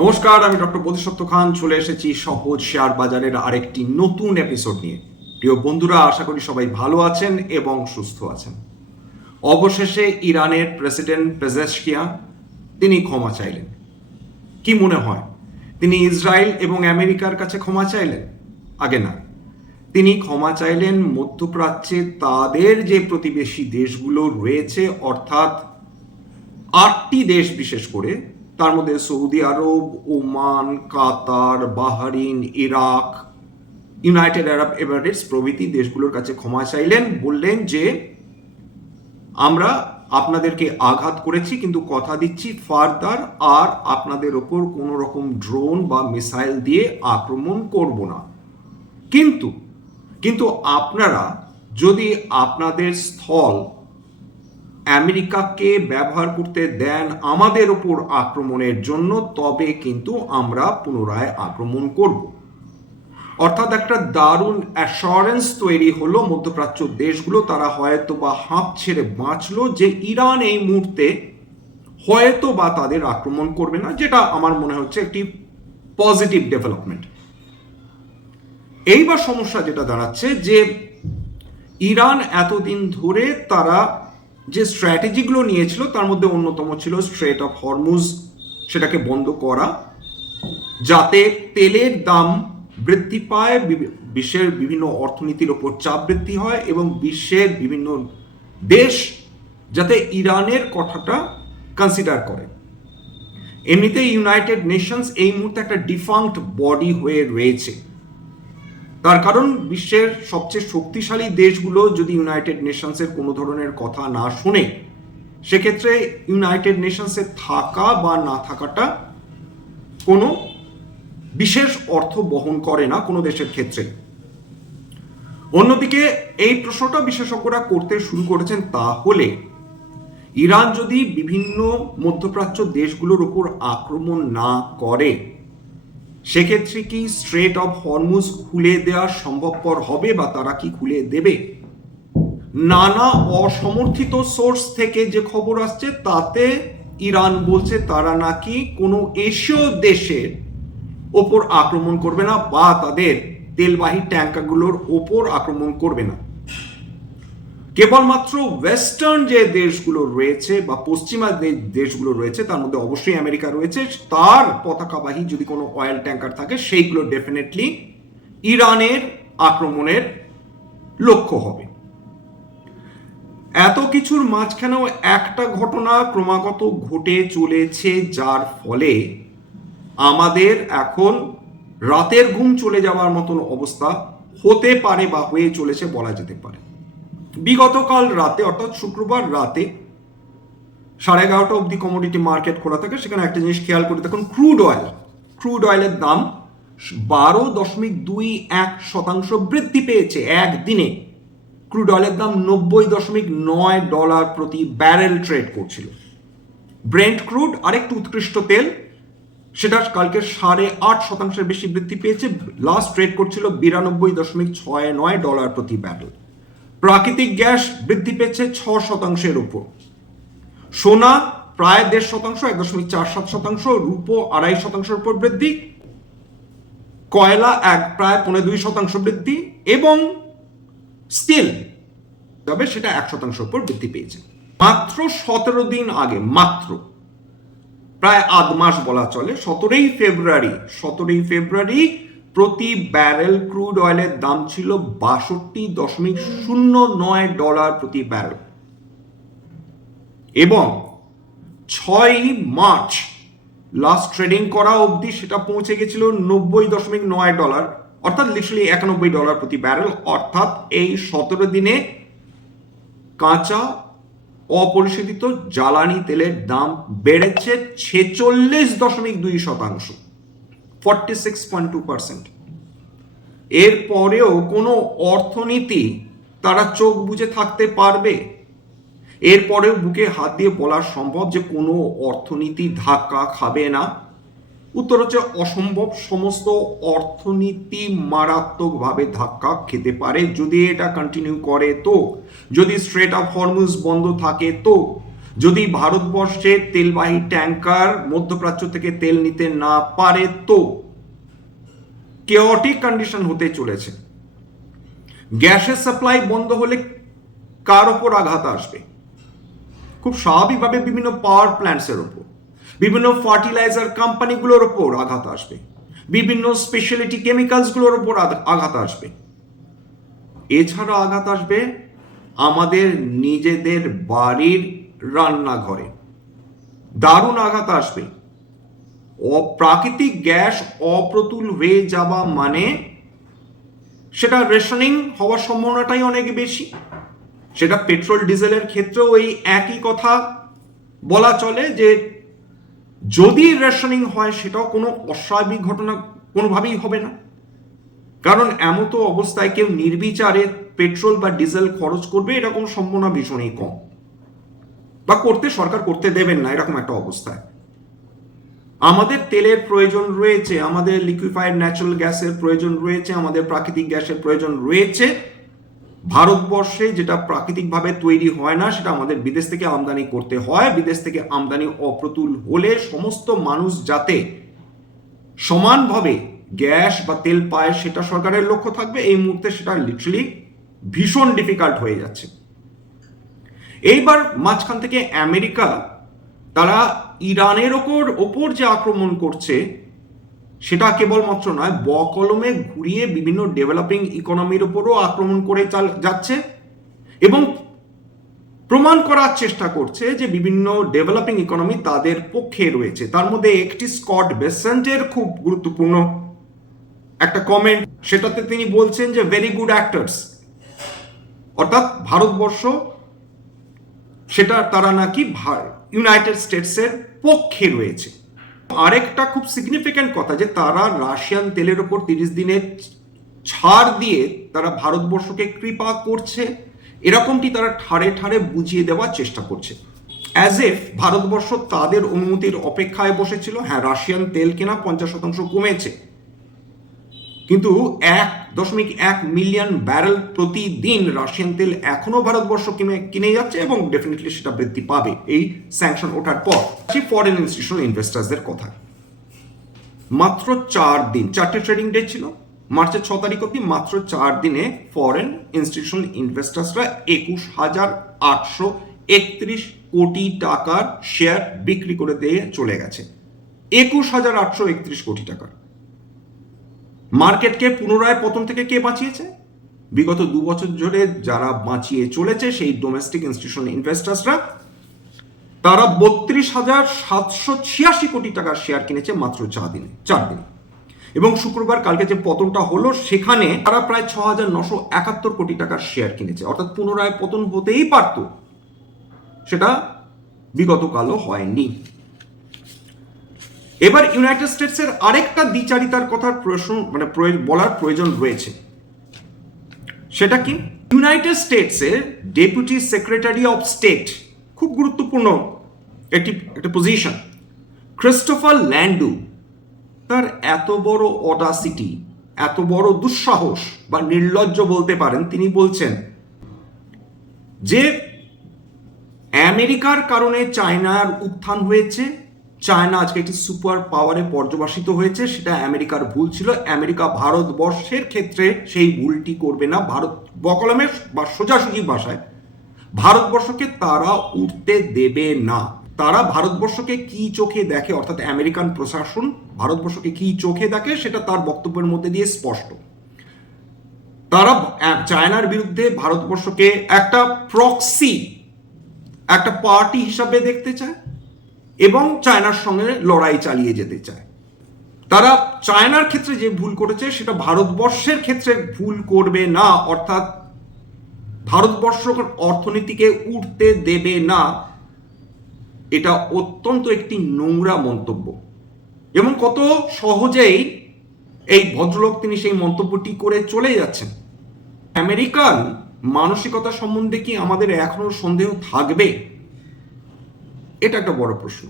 নমস্কার, আমি ডক্টর বোধিসত্ত্ব খান চলে এসেছি সহজ শেয়ার বাজারের আরেকটি নতুন এপিসোড নিয়ে। প্রিয় বন্ধুরা, আশা করি সবাই ভালো আছেন এবং সুস্থ আছেন। অবশেষে ইরানের প্রেসিডেন্ট পেজেশকিয়ান তিনি ক্ষমা চাইলেন। কি মনে হয় তিনি ইসরায়েল এবং আমেরিকার কাছে ক্ষমা চাইলেন? আগে না, তিনি ক্ষমা চাইলেন মধ্যপ্রাচ্যে তাদের যে প্রতিবেশী দেশগুলো রয়েছে, অর্থাৎ 8টি দেশ বিশেষ করে, তার মধ্যে Saudi Arab, Oman, Qatar, Bahrain, Iraq, United Arab Emirates প্রভৃতি দেশগুলোর কাছে ক্ষমা চাইলেন। বললেন যে আমরা আপনাদেরকে আঘাত করেছি, কিন্তু কথা দিচ্ছি ফার্দার আর আপনাদের ওপর কোনো রকম ড্রোন বা মিসাইল দিয়ে আক্রমণ করব না। কিন্তু কিন্তু আপনারা যদি আপনাদের স্থল আমেরিকাকে ব্যবহার করতে দেন আমাদের ওপর আক্রমণের জন্য, তবে কিন্তু আমরা পুনরায় আক্রমণ করব। অর্থাৎ একটা দারুণ অ্যাসুরেন্স তৈরি হলো মধ্যপ্রাচ্য দেশগুলো, তারা হয়তো বা হাঁপ ছেড়ে বাঁচলো যে ইরান এই মুহূর্তে হয়তো বা তাদের আক্রমণ করবে না, যেটা আমার মনে হচ্ছে একটি পজিটিভ ডেভেলপমেন্ট। এইবার সমস্যা যেটা দাঁড়াচ্ছে যে ইরান এতদিন ধরে তারা যে স্ট্র্যাটেজিগুলো নিয়েছিল তার মধ্যে অন্যতম ছিল স্ট্রেট অফ হরমুজ সেটাকে বন্ধ করা, যাতে তেলের দাম বৃদ্ধি পায়, বিশ্বের বিভিন্ন অর্থনীতির ওপর চাপ বৃদ্ধি হয় এবং বিশ্বের বিভিন্ন দেশ যাতে ইরানের কথাটা কনসিডার করে। এমনিতে ইউনাইটেড নেশনস এই মুহূর্তে একটা ডিফাঙ্কড বডি হয়ে রয়েছে। তার কারণ বিশ্বের সবচেয়ে শক্তিশালী দেশগুলো যদি ইউনাইটেড নেশনসের কোনো ধরনের কথা না শুনে, সেক্ষেত্রে ইউনাইটেড নেশনসে থাকা বা না থাকাটা কোনো বিশেষ অর্থ বহন করে না কোনো দেশের ক্ষেত্রে। অন্যদিকে এই প্রশ্নটা বিশেষজ্ঞরা করতে শুরু করেছেন, তাহলে ইরান যদি বিভিন্ন মধ্যপ্রাচ্য দেশগুলোর উপর আক্রমণ না করে, সেক্ষেত্রে কি স্ট্রেট অফ হরমুজ খুলে দেওয়া সম্ভবপর হবে বা তারা কি খুলে দেবে? নানা অসমর্থিত সোর্স থেকে যে খবর আসছে তাতে ইরান বলছে তারা নাকি কোনো এশীয় দেশের ওপর আক্রমণ করবে না বা তাদের তেলবাহী ট্যাঙ্কারগুলোর ওপর আক্রমণ করবে না। কেবলমাত্র ওয়েস্টার্ন যে দেশগুলো রয়েছে বা পশ্চিমা দেশগুলো রয়েছে, তার মধ্যে অবশ্যই আমেরিকা রয়েছে, তার পতাকাবাহী যদি কোনো অয়েল ট্যাঙ্কার থাকে সেইগুলো ডেফিনেটলি ইরানের আক্রমণের লক্ষ্য হবে। এত কিছুর মাঝখানেও একটা ঘটনা ক্রমাগত ঘটে চলেছে, যার ফলে আমাদের এখন রাতের ঘুম চলে যাওয়ার মতন অবস্থা হতে পারে বা হয়ে চলেছে বলা যেতে পারে। বিগতকাল রাতে অর্থাৎ শুক্রবার রাতে 11:30 অবধি কমোডিটি মার্কেট খোলা থাকে। সেখানে একটা জিনিস খেয়াল করে দেখুন, ক্রুড অয়েলের দাম 12.21% বৃদ্ধি পেয়েছে একদিনে। ক্রুড অয়েলের দাম $90.9 প্রতি ব্যারেল ট্রেড করছিল। ব্রেন্ট ক্রুড আরেকটু উৎকৃষ্ট তেল, সেটা কালকে 8.5% বেশি বৃদ্ধি পেয়েছে, লাস্ট ট্রেড করছিল $92.69 প্রতি ব্যারেল। প্রাকৃতিক গ্যাস বৃদ্ধি পেয়েছে 6%-এর উপর। সোনা প্রায় 1.5%, 1.47%, রূপো 2.5%-এর উপর বৃদ্ধি, কয়লা প্রায় 2.25% বৃদ্ধি এবং স্টিল তবে সেটা 1% উপর বৃদ্ধি পেয়েছে। মাত্র 17 দিন আগে, মাত্র প্রায় আধ মাস বলা চলে, 17ই ফেব্রুয়ারি প্রতি ব্যারেল ক্রুড অয়েলের দাম ছিল $62.09 প্রতি ব্যারেল এবং 6ই মার্চ লাস্ট ট্রেডিং করা অবধি সেটা পৌঁছে গেছিল $90.9, অর্থাৎ লিটারালি $91 প্রতি ব্যারেল। অর্থাৎ এই 17 দিনে কাঁচা অপরিশোধিত জ্বালানি তেলের দাম বেড়েছে 46.2%, 46.2%। এরপরেও কোনো অর্থনীতি তারা চোখ বুজে থাকতে পারবে? এরপরেও বুকে হাত দিয়ে বলা সম্ভব যে কোনো অর্থনীতি ধাক্কা খাবে না? উত্তর হচ্ছে অসম্ভব। সমস্ত অর্থনীতি মারাত্মকভাবে ধাক্কা খেতে পারে যদি এটা কন্টিনিউ করে, তো যদি স্ট্রেট অফ হরমুজ বন্ধ থাকে, তো যদি ভারতবর্ষে তেলবাহী ট্যাঙ্কার মধ্যপ্রাচ্য থেকে তেল নিতে না পারে তো কেওটিক কন্ডিশন হতে চলেছে। গ্যাসের সাপ্লাই বন্ধ হলে কার ওপর আঘাত আসবে? খুব স্বাভাবিকভাবে বিভিন্ন পাওয়ার প্ল্যান্টসের ওপর, বিভিন্ন ফার্টিলাইজার কোম্পানিগুলোর ওপর আঘাত আসবে, বিভিন্ন স্পেশালিটি কেমিক্যালসগুলোর ওপর আঘাত আসবে। এছাড়া আঘাত আসবে আমাদের নিজেদের বাড়ির রান্নাঘরে, দারুণ আঘাত আসবে। প্রাকৃতিক গ্যাস অপ্রতুল হয়ে যাওয়া মানে সেটা রেশনিং হওয়ার সম্ভাবনাটাই অনেক বেশি। সেটা পেট্রোল ডিজেলের ক্ষেত্রেও এই একই কথা বলা চলে যে যদি রেশনিং হয় সেটাও কোনো অস্বাভাবিক ঘটনা কোনোভাবেই হবে না, কারণ এমতো অবস্থায় কেউ নির্বিচারে পেট্রোল বা ডিজেল খরচ করবে এরকম সম্ভাবনা ভীষণই কম, বা সরকার করতে দেবেন না এরকম একটা অবস্থায়। আমাদের তেলের প্রয়োজন রয়েছে, আমাদের লিকুইফাইড ন্যাচারাল গ্যাসের প্রয়োজন রয়েছে, আমাদের প্রাকৃতিক গ্যাসের প্রয়োজন রয়েছে। ভারতবর্ষে যেটা প্রাকৃতিকভাবে তৈরি হয় না সেটা আমাদের বিদেশ থেকে আমদানি করতে হয়। বিদেশ থেকে আমদানি অপ্রতুল হলে সমস্ত মানুষ যাতে সমানভাবে গ্যাস বা তেল পায় সেটা সরকারের লক্ষ্য থাকবে। এই মুহূর্তে সেটা লিটারালি ভীষণ ডিফিকাল্ট হয়ে যাচ্ছে। এইবার মাঝখান থেকে আমেরিকা তারা ইরানের ওপর যে আক্রমণ করছে সেটা কেবলমাত্র নয়, বকলমে ঘুরিয়ে বিভিন্ন ডেভেলপিং ইকোনমির উপরও আক্রমণ করে যাচ্ছে এবং প্রমাণ করার চেষ্টা করছে যে বিভিন্ন ডেভেলপিং ইকোনমি তাদের পক্ষে রয়েছে। তার মধ্যে একটি স্কট বেসেন্টের খুব গুরুত্বপূর্ণ একটা কমেন্ট, সেটাতে তিনি বলছেন যে ভেরি গুড অ্যাক্টরস, অর্থাৎ ভারতবর্ষ সেটা তারা নাকি ইউনাইটেড স্টেটসের পক্ষে রয়েছে। আরেকটা খুব সিগনিফিক্যান্ট কথা যে তারা রাশিয়ান তেলের ওপর 30 দিনের ছাড় দিয়ে তারা ভারতবর্ষকে কৃপা করছে, এরকমটি তারা ঠাড়ে ঠাড়ে বুঝিয়ে দেওয়ার চেষ্টা করছে, অ্যাজ এফ ভারতবর্ষ তাদের অনুমতির অপেক্ষায় বসেছিল। হ্যাঁ, রাশিয়ান তেল কেনা 50% কমেছে, কিন্তু 1.1 মিলিয়ন ব্যারেল প্রতিদিন রাশিয়ান তেল এখনো ভারতবর্ষ কিনে যাচ্ছে এবং ডেফিনেটলি সেটা বৃদ্ধি পাবে এই স্যাংশন ওঠার পর। ফরেন ইনস্টিটিউশনাল ইনভেস্টার্সদের কথা, মাত্র 4 দিন, 4টে ট্রেডিং ডে ছিল মার্চের 6 তারিখ অব্দি, মাত্র 4 দিনে ফরেন ইনস্টিটিউশনাল ইনভেস্টার্সরা 21,831 কোটি টাকার শেয়ার বিক্রি করে দিয়ে চলে গেছে। 21,831 কোটি টাকার মার্কেটকে পুনরায় পতন থেকে কে বাঁচিয়েছে? বিগত 2 বছর ধরে যারা বাঁচিয়ে চলেছে সেই ডোমেস্টিক ইনস্টিটিউশনাল ইনভেস্টার্সরা, তারা 32,786 কোটি টাকার শেয়ার কিনেছে মাত্র 4 দিনে। এবং শুক্রবার কালকে যে পতনটা হলো সেখানে তারা প্রায় 6,971 কোটি টাকার শেয়ার কিনেছে, অর্থাৎ পুনরায় পতন হতেই পারত, সেটা বিগত কালও হয়নি। এবার ইউনাইটেড স্টেটসের আরেকটা দ্বিচারিতার কথার বলার প্রয়োজন রয়েছে। সেটা কি? ইউনাইটেড স্টেটসের ডেপুটি সেক্রেটারি অফ স্টেট, খুব গুরুত্বপূর্ণ একটা পজিশন, ক্রিস্টোফার ল্যান্ডু, তার এত বড় অডাসিটি, এত বড় দুঃসাহস বা নির্লজ্জ বলতে পারেন, তিনি বলছেন যে আমেরিকার কারণে চায়নার উত্থান হয়েছে, চায়না আজকে একটি সুপার পাওয়ারে পর্যবসিত হয়েছে, সেটা আমেরিকার ভুল ছিল। আমেরিকা ভারতবর্ষের ক্ষেত্রে সেই ভুলটি করবে না। বকলমের বা সোজাসুজি ভাষায় ভারতবর্ষকে তারা উঠতে দেবে না। তারা ভারতবর্ষকে কি চোখে দেখে, অর্থাৎ আমেরিকান প্রশাসন ভারতবর্ষকে কি চোখে দেখে সেটা তার বক্তব্যের মধ্যে দিয়ে স্পষ্ট। তারা চায়নার বিরুদ্ধে ভারতবর্ষকে একটা প্রক্সি, একটা পার্টি হিসাবে দেখতে চায় এবং চায়নার সঙ্গে লড়াই চালিয়ে যেতে চায়। তারা চায়নার ক্ষেত্রে যে ভুল করেছে সেটা ভারতবর্ষের ক্ষেত্রে ভুল করবে না, অর্থাৎ ভারতবর্ষ অর্থনীতিকে উঠতে দেবে না। এটা অত্যন্ত একটি নোংরা মন্তব্য এবং কত সহজেই এই ভদ্রলোক তিনি সেই মন্তব্যটি করে চলে যাচ্ছেন। আমেরিকান মানসিকতা সম্বন্ধে কি আমাদের এখনো সন্দেহ থাকবে? এটা একটা বড় প্রশ্ন।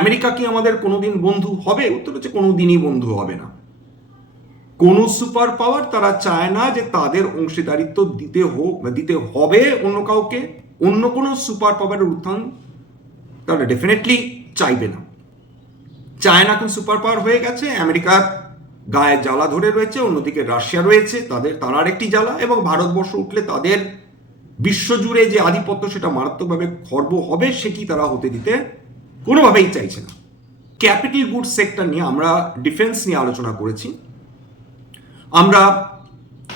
আমেরিকা কি আমাদের কোনোদিন বন্ধু হবে? উত্তর হচ্ছে কোনোদিনই বন্ধু হবে না। কোন সুপার পাওয়ার তারা চায় না যে তাদের অংশীদারিত্ব দিতে হবে অন্য কাউকে, অন্য কোনো সুপার পাওয়ারের উত্থান তারা ডেফিনেটলি চাইবে না। চায়না এখন সুপার পাওয়ার হয়ে গেছে, আমেরিকার গায়ে জ্বালা ধরে রয়েছে, অন্যদিকে রাশিয়া রয়েছে, তার আরেকটি জ্বালা, এবং ভারতবর্ষ উঠলে তাদের বিশ্বজুড়ে যে আধিপত্য সেটা মারাত্মকভাবে খর্ব হবে, সেটি তারা হতে দিতে কোনোভাবেই চাইছে না। ক্যাপিটাল গুডস সেক্টর নিয়ে আমরা ডিফেন্স নিয়ে আলোচনা করেছি, আমরা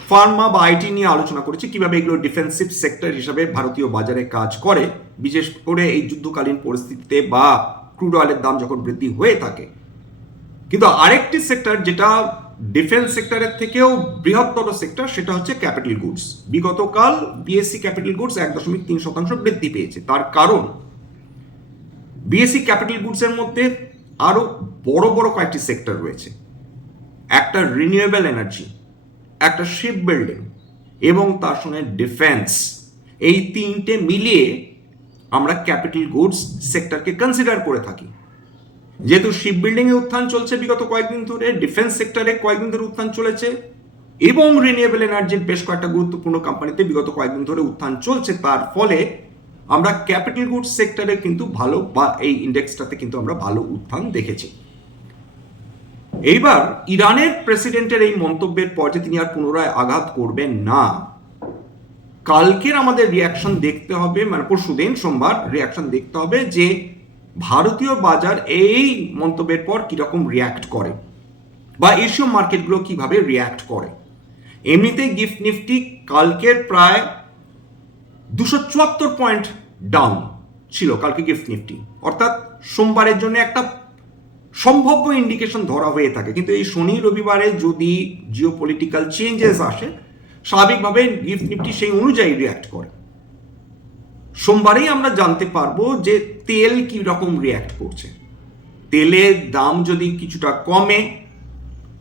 ফার্মা বা আইটি নিয়ে আলোচনা করেছি, কিভাবে এগুলো ডিফেন্সিভ সেক্টর হিসাবে ভারতীয় বাজারে কাজ করে, বিশেষ করে এই যুদ্ধকালীন পরিস্থিতিতে বা ক্রুড অয়েলের দাম যখন বৃদ্ধি হয়ে থাকে। কিন্তু আরেকটি সেক্টর যেটা ডিফেন্স সেক্টরের থেকেও বৃহত্তর সেক্টর, সেটা হচ্ছে ক্যাপিটাল গুডস। বিগতকাল বিএসসি ক্যাপিটাল গুডস 1.3% বৃদ্ধি পেয়েছে। তার কারণ বিএসসি ক্যাপিটাল গুডসের মধ্যে আরো বড় বড় কয়েকটি সেক্টর রয়েছে। একটা রিনিউয়েবল এনার্জি, একটা শিপ বিল্ডিং এবং তার সঙ্গে ডিফেন্স, এই তিনটে মিলিয়ে আমরা ক্যাপিটাল গুডস সেক্টরকে কনসিডার করে থাকি। যেহেতু শিপ বিল্ডিং এ উত্থান চলছে বিগত কয়েকদিন ধরে, ডিফেন্স সেক্টরে কয়েকদিন ধরে উত্থান চলেছে, এবং রিনিউয়েবল এনার্জির বেশ কয়েকটা গুরুত্বপূর্ণ কোম্পানিতে বিগত কয়েকদিন ধরে উত্থান চলছে, তার ফলে আমরা ক্যাপিটাল গুডস সেক্টরে কিন্তু ভালো, বা এই ইন্ডেক্সটাতে কিন্তু আমরা ভালো উত্থান দেখেছি। এইবার ইরানের প্রেসিডেন্টের এই মন্তব্যের পর যে তিনি আর পুনরায় আঘাত করবেন না, কালকের আমাদের রিয়াকশন দেখতে হবে, মানে পরশুদিন সোমবার রিয়াকশন দেখতে হবে যে ভারতীয় বাজার এই মন্তব্যের পর কিরকম রিয়াক্ট করে, বা এশীয় মার্কেটগুলো কিভাবে রিয়াক্ট করে। এমনিতেই গিফট নিফটি কালকের প্রায় 274 পয়েন্ট ডাউন ছিল কালকে গিফট নিফটি, অর্থাৎ সোমবারের জন্য একটা সম্ভাব্য ইন্ডিকেশন ধরা হয়ে থাকে। কিন্তু এই শনি রবিবারে যদি জিওপলিটিক্যাল চেঞ্জেস আসে, স্বাভাবিকভাবে গিফট নিফটি সেই অনুযায়ী রিয়াক্ট করে। সোমবারেই আমরা জানতে পারবো যে তেল কি রকম রিয়াক্ট করছে। তেলের দাম যদি কিছুটা কমে,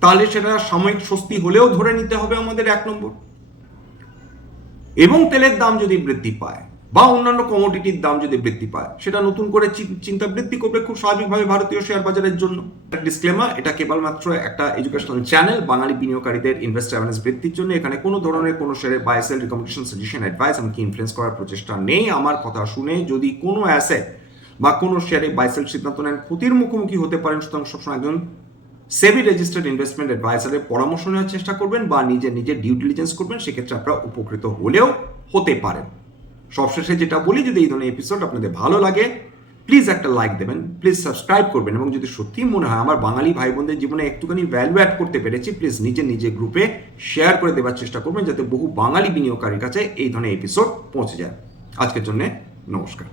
তাহলে সেটা সাময়িক স্বস্তি হলেও ধরে নিতে হবে আমাদের, 1 নম্বর। এবং তেলের দাম যদি বৃদ্ধি পায় বা অন্যান্য কমোডিটির দাম যদি বৃদ্ধি পায়, সেটা নতুন করে চিন্তা বৃদ্ধি করবে খুব স্বাভাবিকভাবে ভারতীয় শেয়ার বাজারের জন্য। ডিসক্লেমার, এটা কেবলমাত্র একটা এডুকেশনাল চ্যানেল, বাঙালি বিনিয়োগকারীদের ইনভেস্ট অ্যাওয়ারনেস বৃদ্ধির জন্য। এখানে কোনো ধরনের কোনো শেয়ারের buy sell recommendation, suggestion, advice এমনকি ইনফ্লুয়েন্স করার প্রচেষ্টা নেই। আমার কথা শুনে যদি কোনো অ্যাসেট বা কোনো শেয়ারে বাই সেল সিদ্ধান্ত নেন, ক্ষতির মুখোমুখি হতে পারেন। সুতরাং সবসময় একজন সেবি রেজিস্টার্ড ইনভেস্টমেন্ট অ্যাডভাইসারের পরামর্শ নেওয়ার চেষ্টা করবেন বা নিজের ডিউ ডিলিজেন্স করবেন, সেক্ষেত্রে আপনারা উপকৃত হলেও হতে পারেন। সবশেষে যেটা বলি, যদি এই ধরনের এপিসোড আপনাদের ভালো লাগে, প্লিজ একটা লাইক দেবেন, প্লিজ সাবস্ক্রাইব করবেন, এবং যদি সত্যিই মনে হয় আমার বাঙালি ভাই বোনদের জীবনে একটুখানি ভ্যালু অ্যাড করতে পেরেছি, প্লিজ নিজের গ্রুপে শেয়ার করে দেওয়ার চেষ্টা করবেন, যাতে বহু বাঙালি বিনিয়োগকারীর কাছে এই ধরনের এপিসোড পৌঁছে যায়। আজকের জন্য নমস্কার।